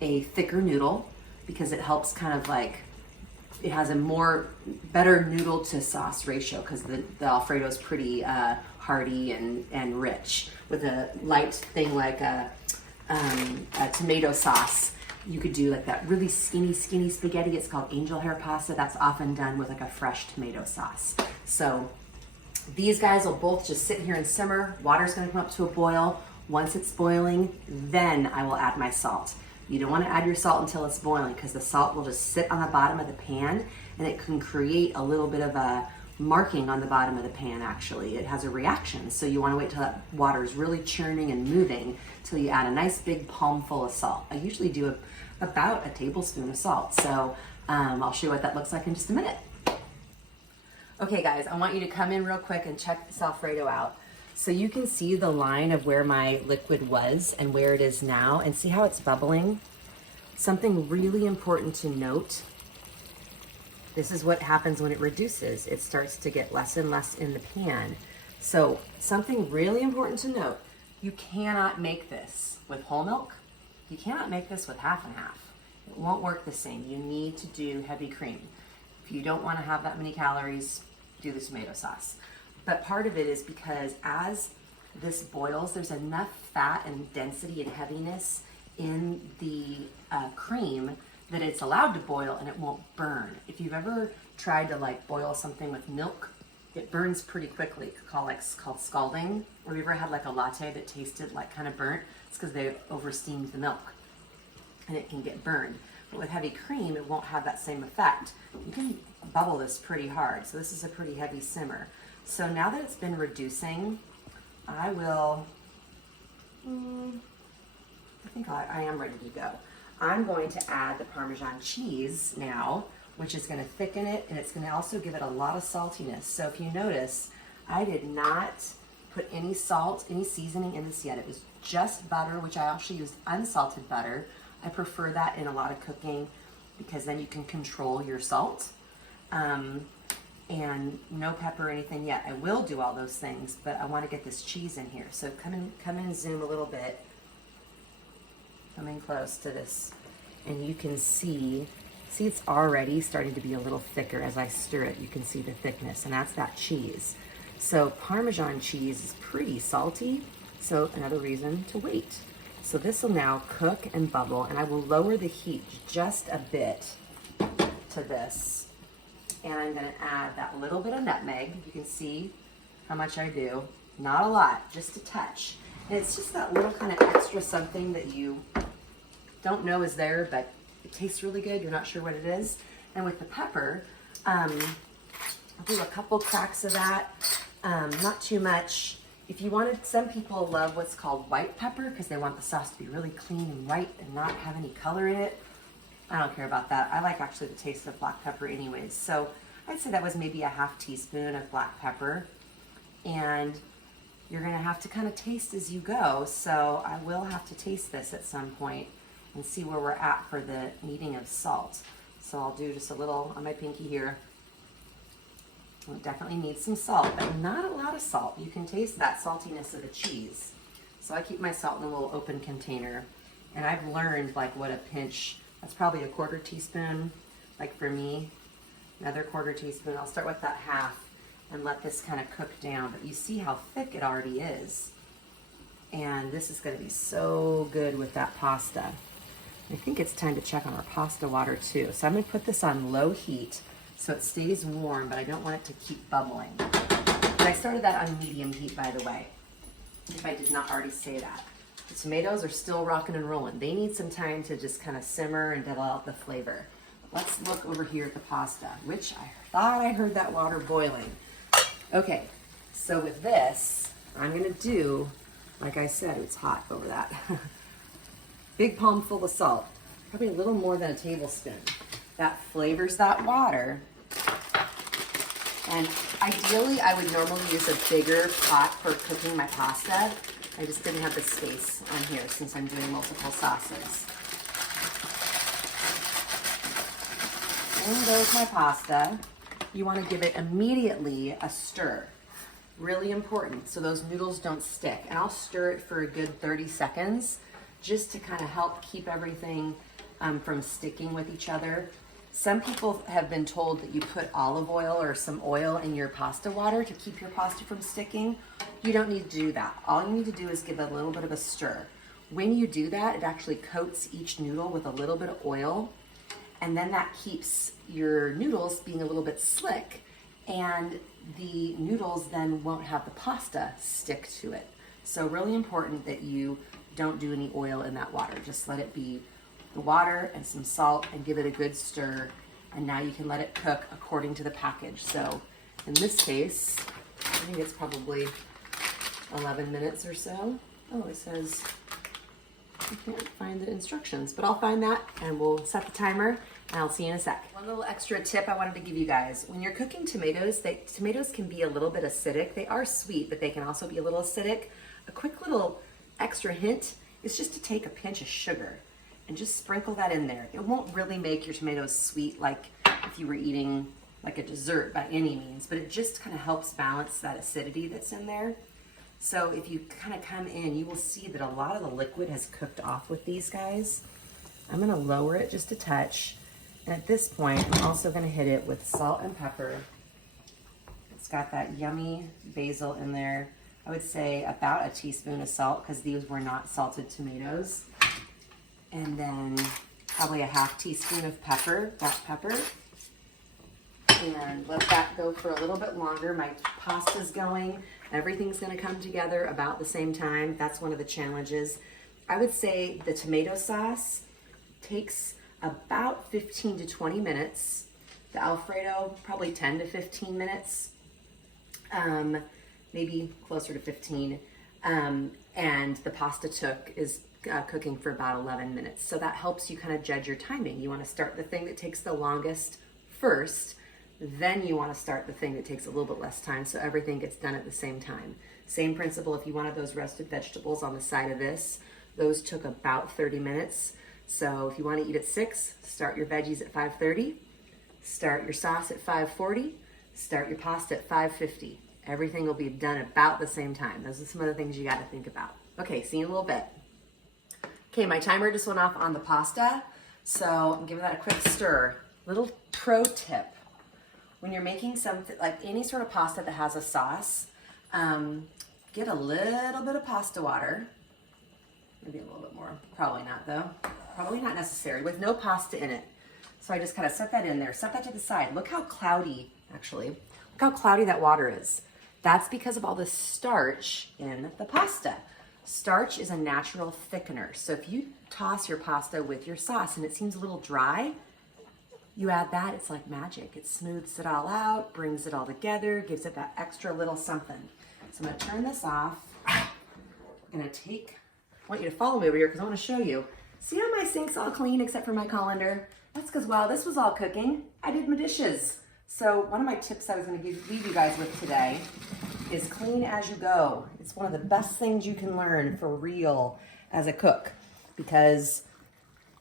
a thicker noodle because it helps kind of like, it has a better noodle to sauce ratio because the Alfredo is pretty hearty and rich. With a light thing like a tomato sauce, you could do like that really skinny spaghetti. It's called angel hair pasta. That's often done with like a fresh tomato sauce. So these guys will both just sit here and simmer. Water's gonna come up to a boil. Once it's boiling, then I will add my salt. You don't want to add your salt until it's boiling because the salt will just sit on the bottom of the pan and it can create a little bit of a marking on the bottom of the pan. Actually, it has a reaction. So you want to wait till that water is really churning and moving till you add a nice big palmful of salt. I usually do about a tablespoon of salt. So I'll show you what that looks like in just a minute. Okay guys, I want you to come in real quick and check this Alfredo out. So you can see the line of where my liquid was and where it is now, and see how it's bubbling. Something really important to note, this is what happens when it reduces. It starts to get less and less in the pan. So something really important to note, you cannot make this with whole milk. You cannot make this with half and half. It won't work the same. You need to do heavy cream. If you don't want to have that many calories, do the tomato sauce. But part of it is because as this boils, there's enough fat and density and heaviness in the cream that it's allowed to boil and it won't burn. If you've ever tried to like boil something with milk, it burns pretty quickly. It's called scalding. Or have you ever had like a latte that tasted like kind of burnt? It's because they over-steamed the milk and it can get burned. But with heavy cream, it won't have that same effect. You can bubble this pretty hard. So this is a pretty heavy simmer. So now that it's been reducing, I will, I think I am ready to go. I'm going to add the Parmesan cheese now, which is going to thicken it, and it's going to also give it a lot of saltiness. So if you notice, I did not put any salt, any seasoning in this yet. It was just butter, which I actually used unsalted butter. I prefer that in a lot of cooking because then you can control your salt. And no pepper or anything yet. I will do all those things, but I want to get this cheese in here. So come in, zoom a little bit. Come in close to this, and you can see it's already starting to be a little thicker as I stir it. You can see the thickness, and that's that cheese. So Parmesan cheese is pretty salty, so another reason to wait. So this will now cook and bubble, and I will lower the heat just a bit to this. And I'm gonna add that little bit of nutmeg. You can see how much I do. Not a lot, just a touch. And it's just that little kind of extra something that you don't know is there, but it tastes really good. You're not sure what it is. And with the pepper, I'll do a couple cracks of that, not too much. If you wanted, some people love what's called white pepper because they want the sauce to be really clean and white and not have any color in it. I don't care about that. I like actually the taste of black pepper anyways. So I'd say that was maybe a half teaspoon of black pepper. And you're gonna have to kind of taste as you go. So I will have to taste this at some point and see where we're at for the needing of salt. So I'll do just a little on my pinky here. It definitely needs some salt, but not a lot of salt. You can taste that saltiness of the cheese. So I keep my salt in a little open container. And I've learned like what a pinch, that's probably a 1/4 teaspoon, like for me, another 1/4 teaspoon. I'll start with that half and let this kind of cook down. But you see how thick it already is. And this is gonna be so good with that pasta. I think it's time to check on our pasta water too. So I'm gonna put this on low heat so it stays warm, but I don't want it to keep bubbling. And I started that on medium heat, by the way, if I did not already say that. The tomatoes are still rocking and rolling. They need some time to just kind of simmer and develop the flavor. Let's look over here at the pasta, which I thought I heard that water boiling. Okay, so with this, I'm gonna do, like I said, it's hot over that. Big palm full of salt, probably a little more than a tablespoon. That flavors that water. And ideally, I would normally use a bigger pot for cooking my pasta. I just didn't have the space on here since I'm doing multiple sauces. In goes my pasta. You want to give it immediately a stir. Really important, so those noodles don't stick. And I'll stir it for a good 30 seconds just to kind of help keep everything from sticking with each other. Some people have been told that you put olive oil or some oil in your pasta water to keep your pasta from sticking. You don't need to do that. All you need to do is give it a little bit of a stir. When you do that, it actually coats each noodle with a little bit of oil, and then that keeps your noodles being a little bit slick, and the noodles then won't have the pasta stick to it. So really important that you don't do any oil in that water. Just let it be the water and some salt and give it a good stir. And now you can let it cook according to the package. So in this case, I think it's probably 11 minutes or so. Oh, it says, I can't find the instructions, but I'll find that and we'll set the timer and I'll see you in a sec. One little extra tip I wanted to give you guys. When you're cooking tomatoes, tomatoes can be a little bit acidic. They are sweet, but they can also be a little acidic. A quick little extra hint is just to take a pinch of sugar and just sprinkle that in there. It won't really make your tomatoes sweet like if you were eating like a dessert by any means, but it just kind of helps balance that acidity that's in there. So if you kind of come in, you will see that a lot of the liquid has cooked off with these guys. I'm gonna lower it just a touch. And at this point, I'm also gonna hit it with salt and pepper. It's got that yummy basil in there. I would say about a teaspoon of salt because these were not salted tomatoes. And then probably a half teaspoon of pepper, black pepper. And let that go for a little bit longer. My pasta's going. Everything's gonna come together about the same time. That's one of the challenges. I would say the tomato sauce takes about 15 to 20 minutes. The Alfredo, probably 10 to 15 minutes. Maybe closer to 15. And the pasta is cooking for about 11 minutes. So that helps you kind of judge your timing. You want to start the thing that takes the longest first, then you want to start the thing that takes a little bit less time so everything gets done at the same time. Same principle if you wanted those roasted vegetables on the side of this. Those took about 30 minutes. So if you want to eat at 6, start your veggies at 5:30, start your sauce at 5:40, start your pasta at 5:50. Everything will be done about the same time. Those are some of the things you got to think about. Okay, see you in a little bit. Okay, my timer just went off on the pasta, so I'm giving that a quick stir. Little pro tip. When you're making something, like any sort of pasta that has a sauce, get a little bit of pasta water Maybe a little bit more. Probably not though. Probably not necessary with no pasta in it. So I just kind of set that in there, set that to the side. Look how cloudy, actually, look how cloudy that water is. That's because of all the starch in the pasta. Starch is a natural thickener. So if you toss your pasta with your sauce and it seems a little dry, you add that, it's like magic. It smooths it all out, brings it all together, gives it that extra little something. So I'm gonna turn this off. I'm gonna I want you to follow me over here because I wanna show you. See how my sink's all clean except for my colander? That's because while this was all cooking, I did my dishes. So one of my tips I was gonna leave you guys with today is clean as you go. It's one of the best things you can learn for real as a cook, because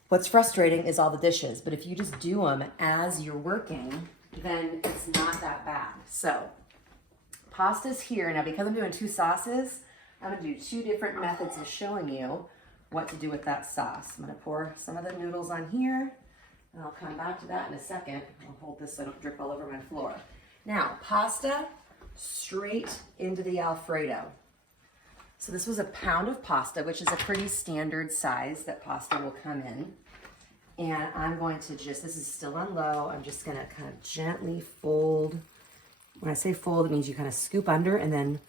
what's frustrating is all the dishes, but if you just do them as you're working, then it's not that bad. So pasta's here. Now because I'm doing 2 sauces, I'm gonna do 2 different methods of showing you what to do with that sauce. I'm gonna pour some of the noodles on here, and I'll come back to that in a second. I'll hold this so I don't drip all over my floor. Now, pasta straight into the Alfredo. So this was a pound of pasta, which is a pretty standard size that pasta will come in. And I'm going to this is still on low, I'm just gonna kind of gently fold. When I say fold, it means you kind of scoop under and then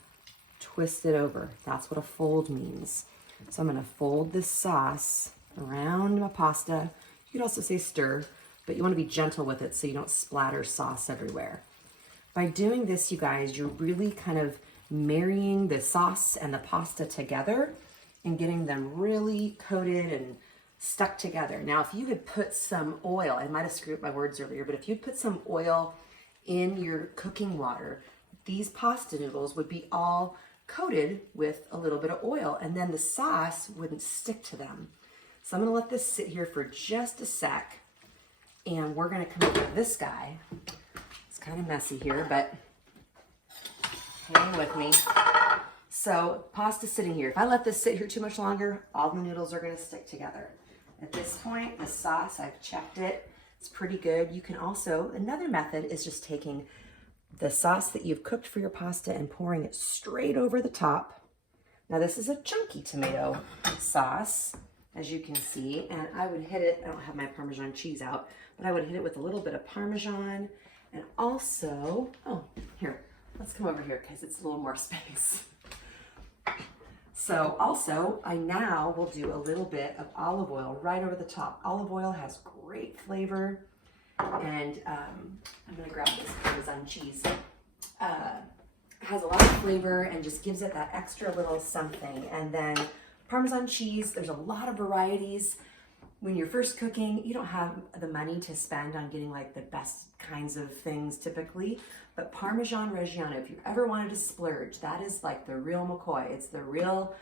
twist it over. That's what a fold means. So I'm gonna fold this sauce around my pasta. You could also say stir, but you wanna be gentle with it so you don't splatter sauce everywhere. By doing this, you guys, you're really kind of marrying the sauce and the pasta together and getting them really coated and stuck together. Now, if you had put some oil, I might have screwed up my words earlier, but if you'd put some oil in your cooking water, these pasta noodles would be all coated with a little bit of oil, and then the sauce wouldn't stick to them. So I'm gonna let this sit here for just a sec, and we're gonna come over to this guy. It's kind of messy here, but hang with me. So pasta's sitting here. If I let this sit here too much longer, all the noodles are gonna stick together. At this point, the sauce, I've checked it, it's pretty good. You can also, another method is just taking the sauce that you've cooked for your pasta and pouring it straight over the top. Now this is a chunky tomato sauce, as you can see, and I would hit it, I don't have my Parmesan cheese out, but I would hit it with a little bit of Parmesan, and also, oh, here, let's come over here because it's a little more space. So also, I now will do a little bit of olive oil right over the top. Olive oil has great flavor, and I'm gonna grab this Parmesan cheese. Has a lot of flavor and just gives it that extra little something. And then Parmesan cheese, there's a lot of varieties. When you're first cooking, you don't have the money to spend on getting like the best kinds of things typically, but Parmesan Reggiano, if you ever wanted to splurge, that is like the real McCoy. It's the real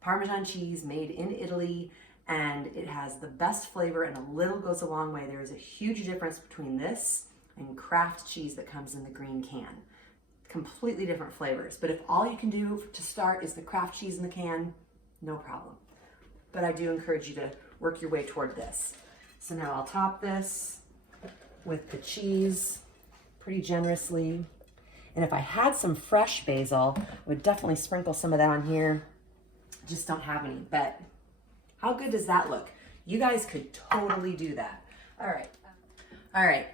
Parmesan cheese made in Italy, and it has the best flavor, and a little goes a long way. There is a huge difference between this and Kraft cheese that comes in the green can. Completely different flavors, but if all you can do to start is the Kraft cheese in the can, no problem. But I do encourage you to work your way toward this. So now I'll top this with the cheese pretty generously. And if I had some fresh basil, I would definitely sprinkle some of that on here. Just don't have any, but how good does that look? You guys could totally do that. All right,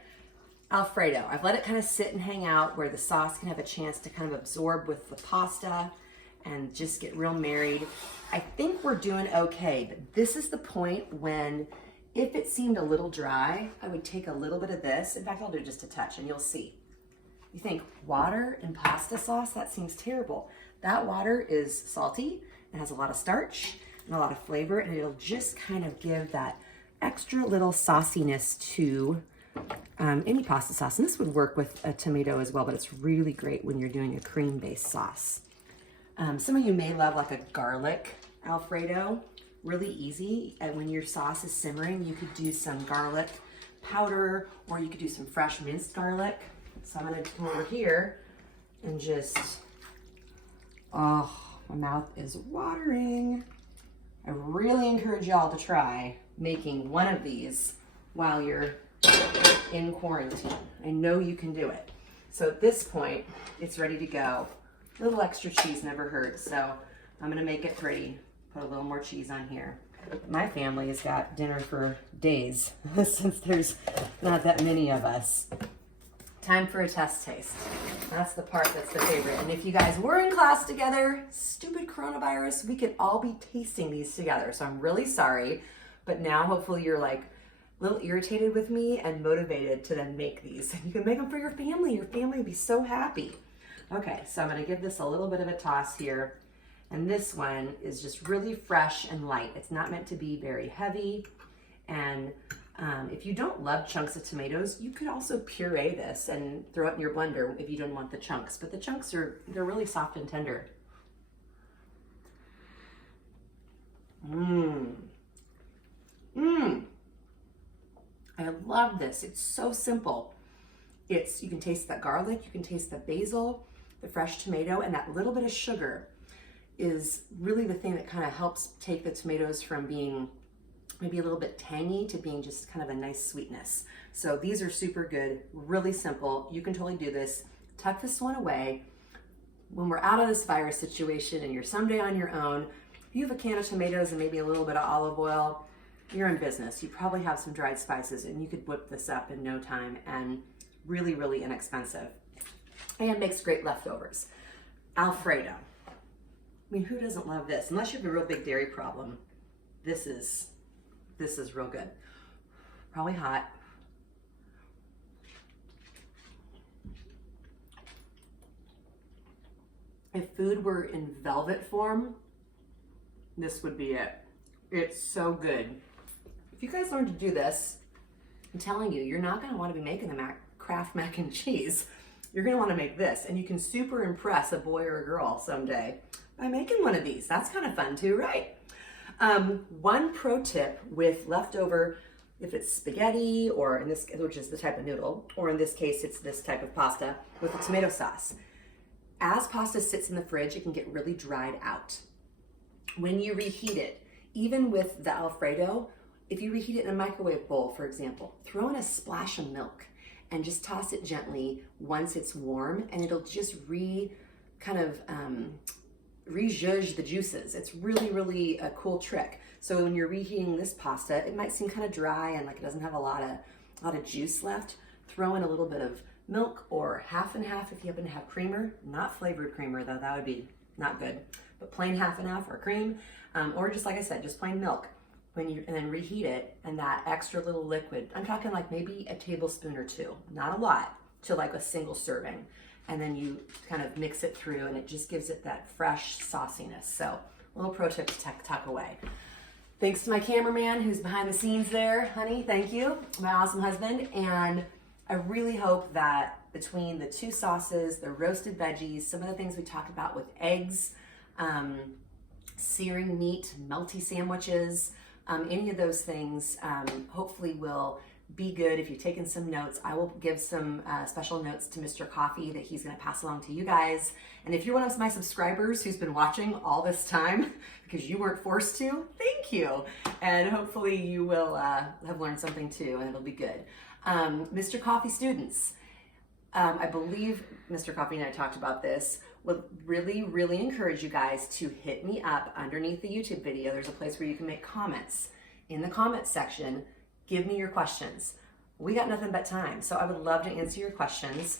Alfredo. I've let it kind of sit and hang out where the sauce can have a chance to kind of absorb with the pasta and just get real married. I think we're doing okay, but this is the point when, if it seemed a little dry, I would take a little bit of this. In fact, I'll do just a touch and you'll see. You think water and pasta sauce? That seems terrible. That water is salty and has a lot of starch and a lot of flavor, and it'll just kind of give that extra little sauciness to any pasta sauce. And this would work with a tomato as well, but it's really great when you're doing a cream-based sauce. Some of you may love like a garlic Alfredo, really easy. And when your sauce is simmering, you could do some garlic powder, or you could do some fresh minced garlic. So I'm gonna come over here and just, oh, my mouth is watering. I really encourage y'all to try making one of these while you're in quarantine. I know you can do it. So at this point, it's ready to go. A little extra cheese never hurts, so I'm gonna make it pretty. Put a little more cheese on here. My family has got dinner for days since there's not that many of us. Time for a test taste. That's the part that's the favorite. And if you guys were in class together, stupid coronavirus, we could all be tasting these together. So I'm really sorry. But now hopefully you're like a little irritated with me and motivated to then make these. And you can make them for your family. Your family would be so happy. Okay, so I'm gonna give this a little bit of a toss here. And this one is just really fresh and light. It's not meant to be very heavy. And if you don't love chunks of tomatoes, you could also puree this and throw it in your blender if you don't want the chunks. But the chunks they're really soft and tender. I love this. It's so simple. You can taste that garlic, you can taste the basil, the fresh tomato, and that little bit of sugar is really the thing that kind of helps take the tomatoes from being maybe a little bit tangy to being just kind of a nice sweetness. So these are super good, really simple. You can totally do this. Tuck this one away. When we're out of this virus situation and you're someday on your own, if you have a can of tomatoes and maybe a little bit of olive oil, you're in business. You probably have some dried spices and you could whip this up in no time and really, really inexpensive. And makes great leftovers. Alfredo. I mean, who doesn't love this? Unless you have a real big dairy problem, this is real good. Probably hot. If food were in velvet form, this would be it. It's so good. If you guys learn to do this, I'm telling you, you're not gonna wanna be making the Kraft mac and cheese. You're gonna wanna make this, and you can super impress a boy or a girl someday by making one of these. That's kind of fun too, right? One pro tip with leftover, if it's spaghetti, or in this, which is the type of noodle, or in this case, it's this type of pasta with the tomato sauce. As pasta sits in the fridge, it can get really dried out. When you reheat it, even with the Alfredo, if you reheat it in a microwave bowl, for example, throw in a splash of milk and just toss it gently once it's warm, and it'll just rejudge the juices. It's really, really a cool trick. So when you're reheating this pasta, it might seem kind of dry and like it doesn't have a lot of juice left. Throw in a little bit of milk, or half and half if you happen to have creamer. Not flavored creamer though, that would be not good. But plain half and half or cream, or just like I said, just plain milk. And then reheat it, and that extra little liquid, I'm talking like maybe a tablespoon or two, not a lot, to like a single serving. And then you kind of mix it through, and it just gives it that fresh sauciness. So a little pro tip to tuck away. Thanks to my cameraman who's behind the scenes there, honey, thank you, my awesome husband. And I really hope that between the two sauces, the roasted veggies, some of the things we talked about with eggs, searing meat, melty sandwiches, any of those things hopefully will be good. If you've taken some notes, I will give some special notes to Mr. Coffey that he's going to pass along to you guys. And if you're one of my subscribers who's been watching all this time because you weren't forced to, thank you. And hopefully you will have learned something too, and it'll be good. Mr. Coffey students, I believe Mr. Coffey and I talked about this, would really, really encourage you guys to hit me up underneath the YouTube video. There's a place where you can make comments. In the comments section, give me your questions. We got nothing but time, so I would love to answer your questions.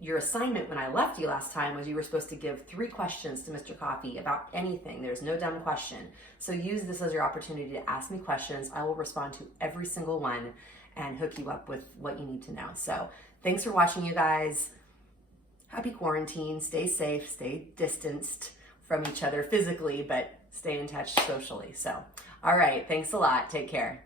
Your assignment when I left you last time was you were supposed to give 3 questions to Mr. Coffey about anything. There's no dumb question. So use this as your opportunity to ask me questions. I will respond to every single one and hook you up with what you need to know. So thanks for watching, you guys. Happy quarantine. Stay safe, stay distanced from each other physically, but stay in touch socially. So, all right, thanks a lot. Take care.